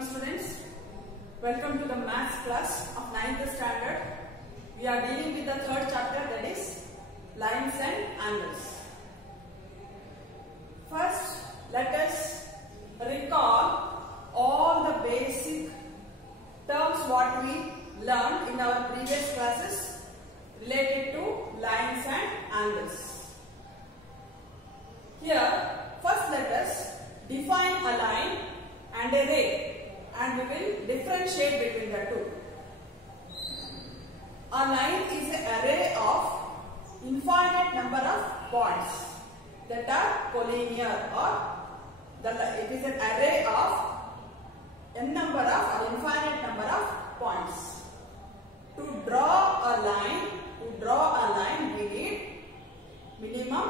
morning students. Welcome to the maths class of 9th standard. We are dealing with the third chapter, that is lines and angles. First, let us recall all the basic terms what we learned in our previous classes related to lines and angles. Here, first let us define a line and a ray, and we will differentiate between the two. A line is an array of infinite number of points that are collinear, or it is an array of n number of or infinite number of points. To draw a line, we need minimum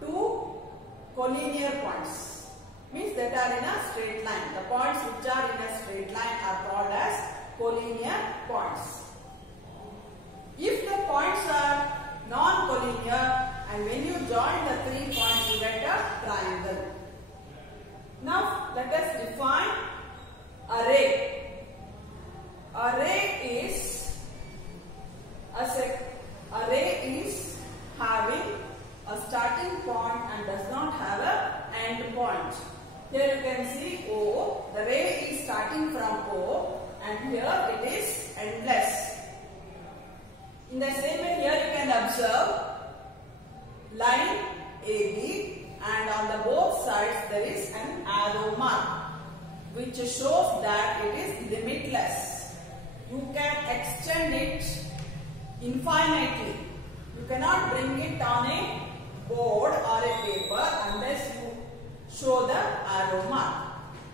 2 collinear points. Means that are in a straight line. The points which are in a straight line are called as collinear points. If the points are non-collinear, and when you join the 3 points you get a triangle. Now let us define array. Array is having a starting point and does not have a end point. Here you can see O, the ray is starting from O, and here it is endless. In the same way, here you can observe line AB, and on the both sides there is an arrow mark which shows that it is limitless. You can extend it infinitely. You cannot bring it on a board or a paper unless you show the arrow mark.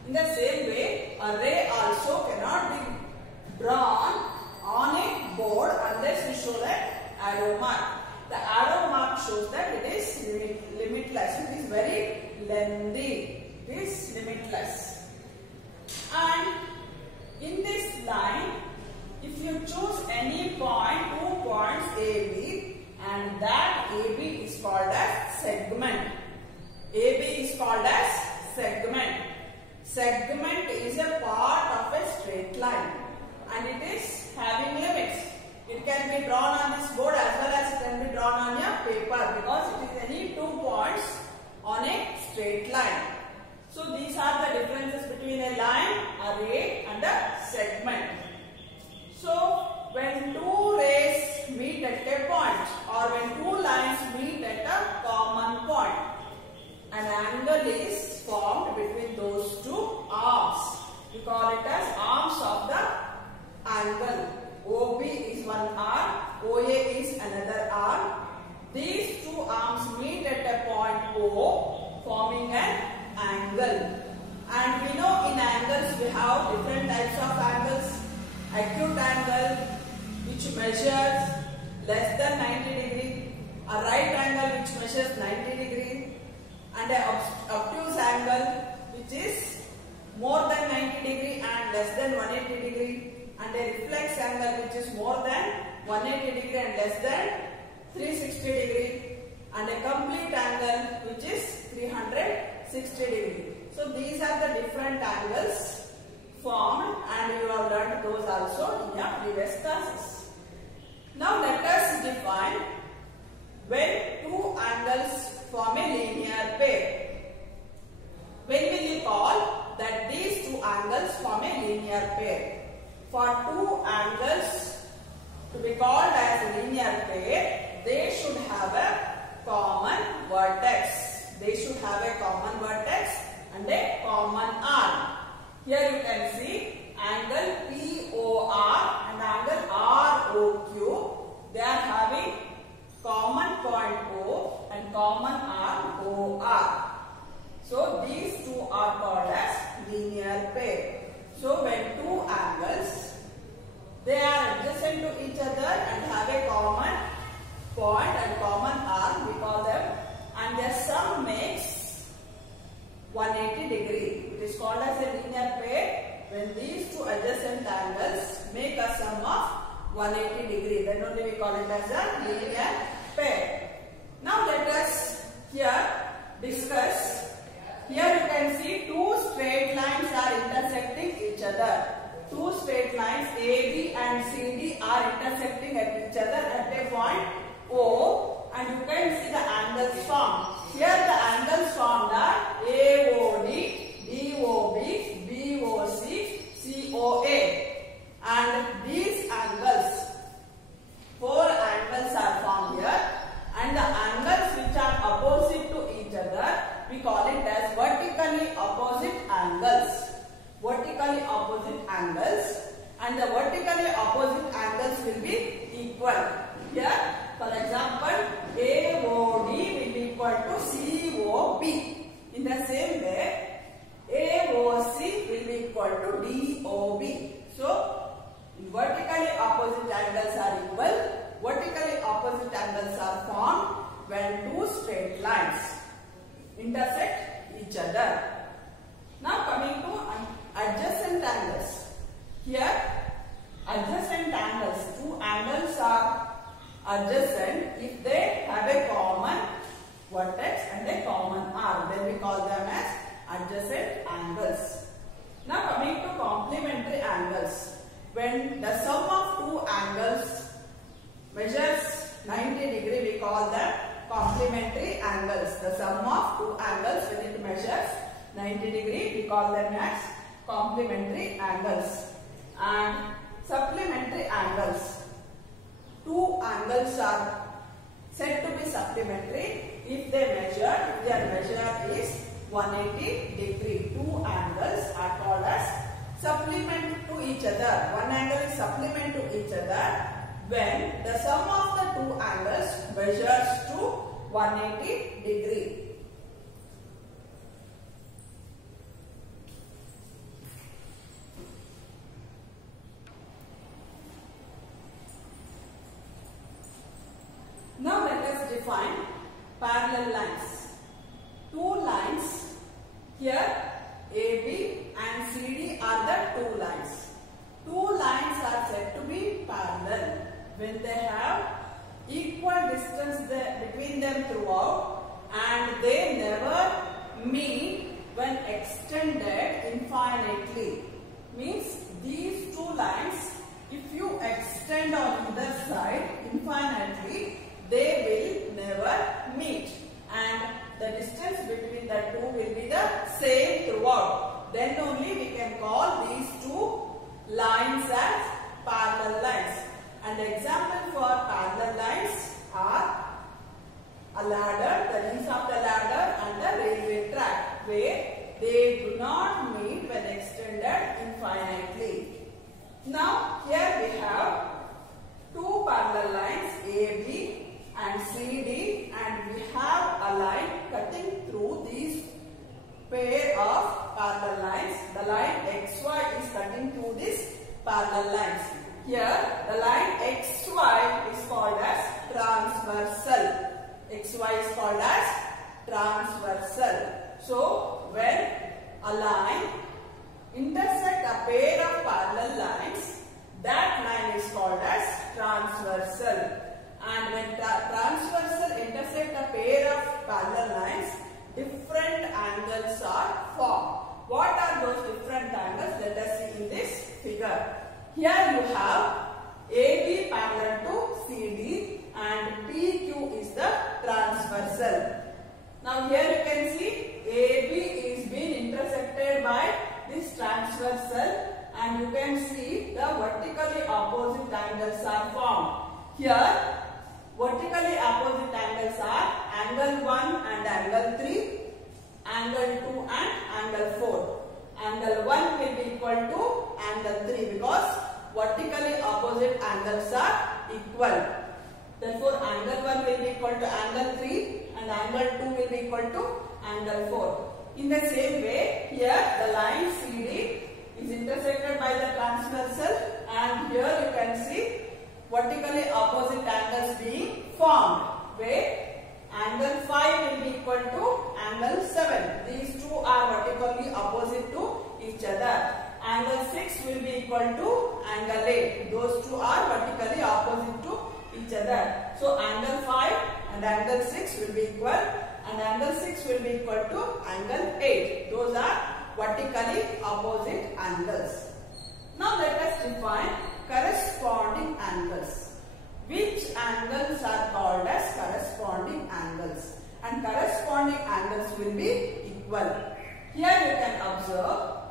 In the same way, a ray also cannot be drawn on a board unless you show the arrow mark. The arrow mark shows that it is limitless. It is very lengthy. It is limitless. And in this line, if you choose any point, 2 points AB, and that AB is called as segment. AB is called as segment. Segment is a part of a straight line, and it is having limits. It can be drawn on this board as well as it can be drawn on your paper, because it is any 2 points on a straight line. So these are the differences between a line, a ray, and a segment. So when 2 rays meet at a point, or when 2 lines meet at a common point, an angle is formed between those 2 arms. We call it as arms of the angle. OB is one arm, OA is another arm. These 2 arms meet at a point O, forming an angle. And we know in angles we have different types of angles. Acute angle, which measures less than 90 degree, a right angle which measures 90 degree, and an obtuse angle which is more than 90 degree and less than 180 degree, and a reflex angle which is more than 180 degree and less than 360 degree, and a complete angle which is 360 degree. So these are the different angles formed, and you have learned those also in your previous classes. Now let us define when 2 angles form a linear pair. When will you call that these 2 angles form a linear pair? For 2 angles to be called as a linear pair, they should have a common vertex. They should have a common vertex and a common arm. Here you can see angle POR and angle ROQ. They are having common point O and common arm OR. So these 2 are called as linear pair. So when 2 angles, they are adjacent to each other and have a common point and common arm, we call them, and their sum makes 180 degree. It is called as a linear pair when these 2 adjacent angles make a sum of 180 degree. Then only we call it as a linear pair. Now let us here discuss. Here you can see 2 straight lines are intersecting the vertically opposite angles will be equal. Here, for example, AOD will be equal to COB. In the same way, AOC will be equal to DOB. So, vertically opposite angles are equal. Vertically opposite angles are formed when two straight lines intersect each other. Now coming to adjacent angles. Here, adjacent angles, two angles are adjacent if they have a common vertex and a common arc. Then we call them as adjacent angles. Now coming to complementary angles. When the sum of two angles measures 90 degree, we call them complementary angles. The sum of two angles when it measures 90 degree, we call them as complementary angles. And supplementary angles. Two angles are said to be supplementary if their measure is 180 degree. Two angles are called as supplement to each other. One angle is supplement to each other when the sum of the two angles measures to 180 degree. Now let us define parallel lines. Two lines here, AB and CD are the two lines. Two lines are said to be parallel when they have equal distance between them throughout and they never meet when extended infinitely. Means these two lines, if you extend on either side infinitely, they will never meet and the distance between the two will be the same throughout. Then only we can call these two lines as parallel lines. And the example for parallel lines are a ladder, the length of the ladder and the railway track, where they do not meet when extended infinitely. Now here we have two parallel lines AB and CD, and we have a line cutting through these pair of parallel lines. The line XY is cutting through these parallel lines. Here the line XY is called as transversal. XY is called as transversal. So when a line intersects a pair of parallel lines, that line is called as transversal. And when transversal intersect a pair of parallel lines, different angles are formed. What are those different angles? Let us see in this figure. Here you have AB parallel to CD and PQ is the transversal. Now here you can see AB is being intersected by this transversal and you can see the vertically opposite angles are formed. Here vertically opposite angles are angle 1 and angle 3, angle 2 and angle 4. Angle 1 will be equal to angle 3 because vertically opposite angles are equal. Therefore, angle 1 will be equal to angle 3 and angle 2 will be equal to angle 4. In the same way, here the line CD is intersected by the transversal and here you can see vertically opposite angles being formed, where angle 5 will be equal to angle 7. These two are vertically opposite to each other. Angle 6 will be equal to angle 8. Those two are vertically opposite to each other. So angle 5 and angle 6 will be equal and angle 6 will be equal to angle 8. Those are vertically opposite angles. Now let us define corresponding angles. Which angles are called as corresponding angles? And corresponding angles will be equal. Here you can observe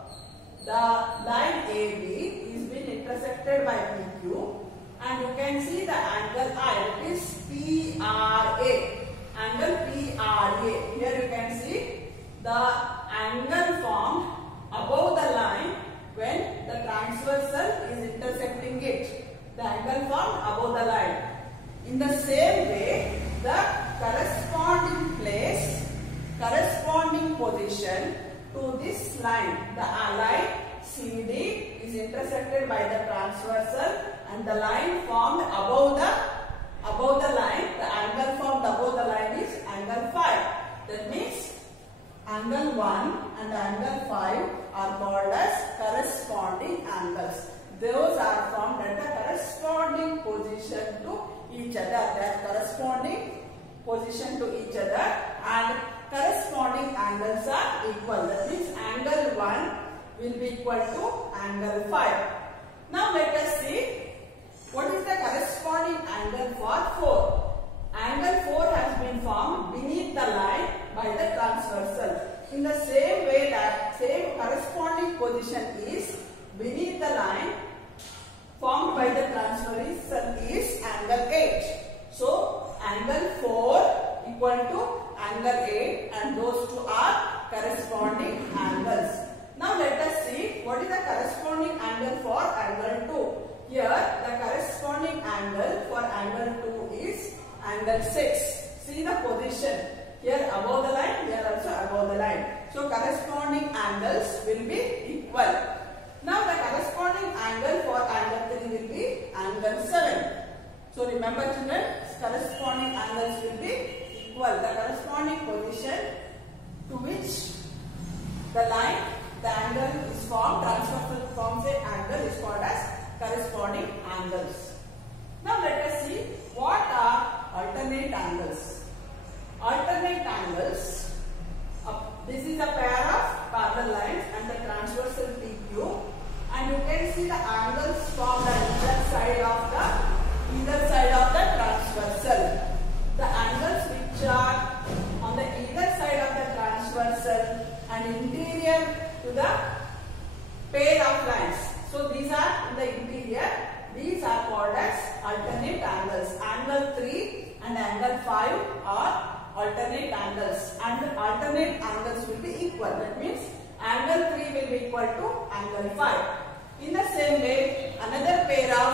the line AB is being intersected by PQ and you can see the angle I, it is PRA. Angle PRA. Here you can see the angle formed above the line when the transversal is intersected and the line formed above the line, the angle formed above the line is angle 5. That means angle 1 and angle 5 are called as corresponding angles. Those are formed at the corresponding position to each other. They are corresponding position to each other and corresponding angles are equal. That means angle 1 will be equal to angle 5. Now let us see what is the corresponding angle for 4. Angle 4 has been formed beneath the line by the transversal. In the same way, that same corresponding position is beneath the line formed by the transversal is angle 8. So angle 4 equal to angle 8 and those two are corresponding angles. Now let us see what is the corresponding angle for angle 2. Here the corresponding angle for angle 2 is angle 6. See the position. Here above the line, here also above the line. So corresponding angles will be equal. Now the corresponding angle for angle 3 will be angle 7. So remember children, corresponding angles will be equal. The corresponding position to which the line, the angle is formed, transversal forms a angle is called as corresponding angles. Now let us see what are alternate angles. Alternate angles, this is a pair of parallel lines and the transversal PQ, and you can see the angles formed on either side of the transversal. The angles which are on the either side of the transversal and interior to the pair of lines. So these are in the interior. These are called as alternate angles. Angle 3 and angle 5 are alternate angles, and alternate angles will be equal. That means angle 3 will be equal to angle 5. In the same way, another pair of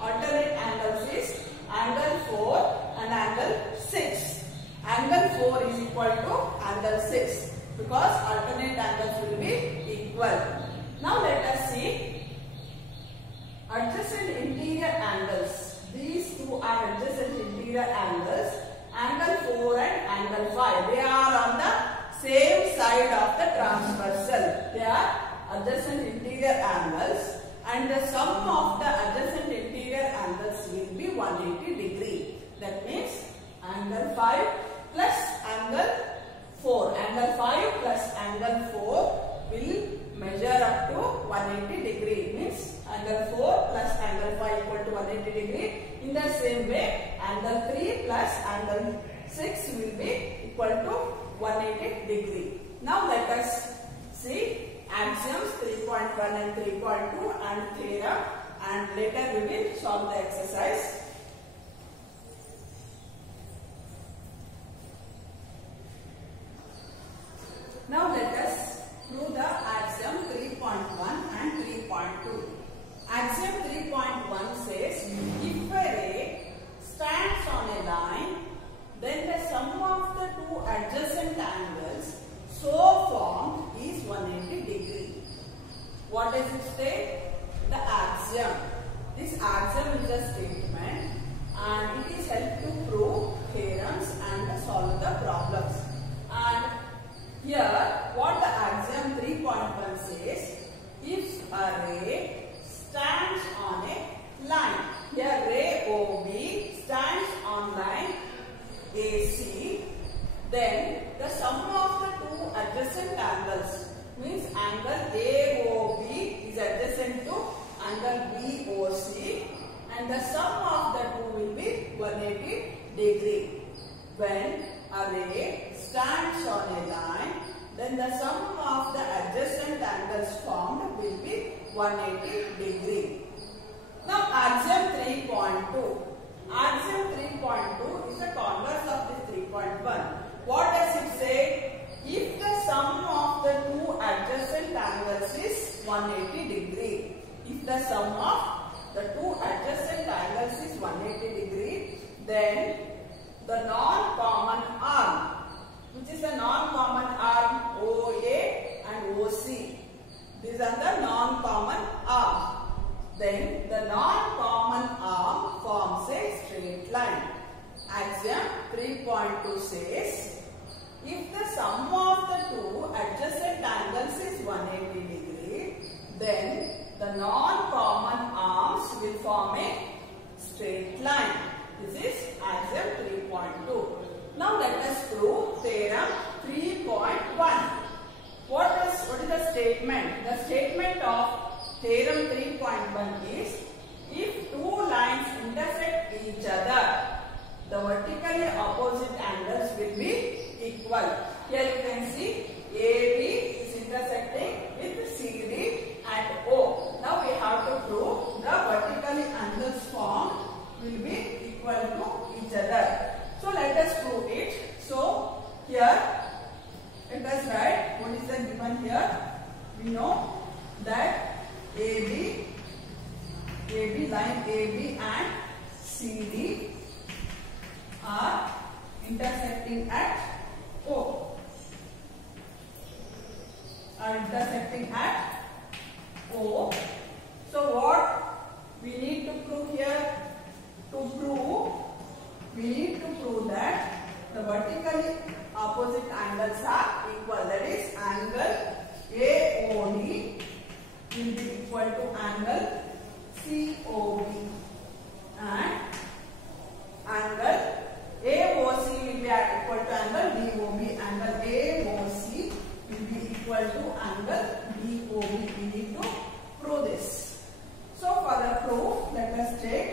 alternate angles is angle 4 and angle 6. Angle 4 is equal to angle 6 because alternate angles will be equal. Now let us see adjacent interior angles. These two are adjacent interior angles. Angle 4 and angle 5. They are on the same side of the transversal. They are adjacent interior angles and the sum of the adjacent interior angles will be 180 degree. That means angle 5 plus angle 4. Angle 5 plus angle 4 will measure up to 180 degree. Means angle 4 plus angle 5 equal to 180 degree. In the same way, angle 3 plus angle 6 will be equal to 180 degree. Now let us see axioms 3.1 and 3.2 and theorem, and later we will solve the exercise. Now let us do the axiom 3.1 and 3.2. Axiom 3.1 says, if a ray stands on a line, then the sum of the two adjacent angles so formed is 180 degree. What does it say? The axiom. This axiom is a statement and it is helped to prove theorems and solve the problems. And here what the axiom 3.1 says, if a ray stands on a line, here ray OB stands on line AC, then the sum of the two adjacent angles, means angle AOB is adjacent to angle BOC, and the sum of the two will be 180 degree. When a ray stands on a line, then the sum of the adjacent angles formed will be 180 degree. Now axiom 3.2. Axiom 3.2 is the converse of this 3.1. What does it say? If the sum of the two adjacent angles is 180 degree. If the sum of the two adjacent angles is 180 degree, then the non-common arm, which is the non-common arm OA and OC, these are the non-common arms. Then the non-common statement. The statement of theorem 3.1 is, if two lines intersect each other, the vertically opposite angles will be equal. Here you can see AB is intersecting with CD at O. Now we have to prove the vertically angles formed will be equal to each other. So let us prove it. So here let us write what is the given here. We know that AB line AB and CD are intersecting at O. So what we need to prove here? We need to prove that the vertically opposite angles are equal. That is, angle AOD will be equal to angle COB, and angle AOC will be equal to angle DOB. Angle AOC will be equal to angle DOB. We need to prove this. So for the proof, let us take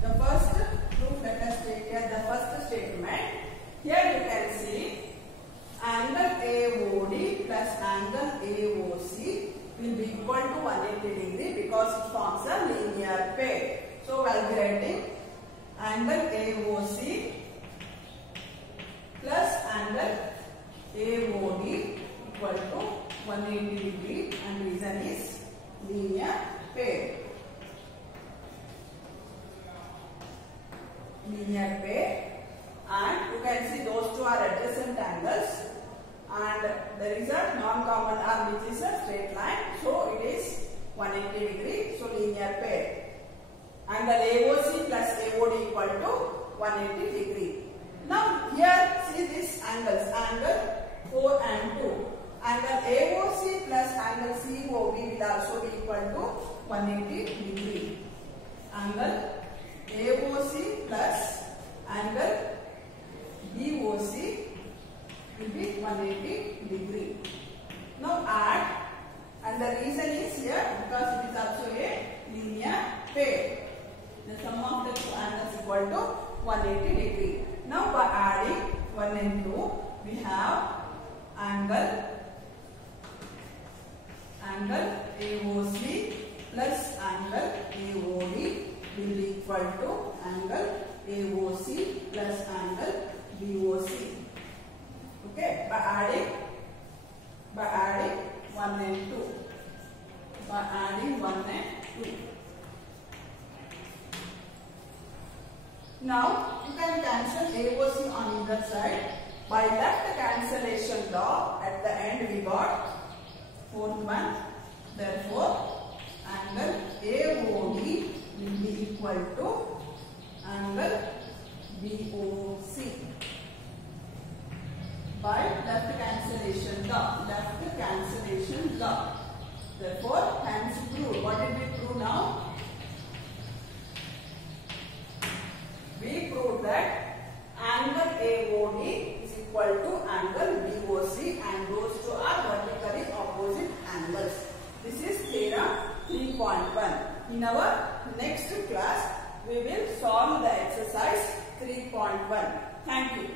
the first proof. Let us take here the first statement. Here you can see angle AOD plus angle AOC will be equal to 180 degree because it forms a linear pair. So I will be writing angle AOC plus angle AOD equal to 180 degree, and reason is linear pair. And you can see those two are adjacent angles, and there is a non-common arm which is a straight line, so it is 180 degree, so linear pair. Angle AOC plus AOD equal to 180 degree. Now here see these angles, angle 4 and 2. Angle AOC plus angle COB will also be equal to 180 degree. Angle AOC plus angle BOC will be 180 degree. Now add, and the reason is here because it is also a linear pair. The sum of the two angles equal to 180 degree. Now by adding 1 and 2, we have angle AOC plus angle AOD will be equal to angle AOC plus angle BOC. Okay, by adding 1 and 2. By adding 1 and 2. Now you can cancel AOC on either side. By left cancellation law, at the end we got fourth one. Therefore, angle AOD will be equal to angle BOC. By left cancellation law. Therefore, hence prove. What did we prove now? We proved that angle AOD is equal to angle BOC, and those two are vertically opposite angles. This is theorem 3.1. In our next class, we will solve the exercise 3.1. Thank you.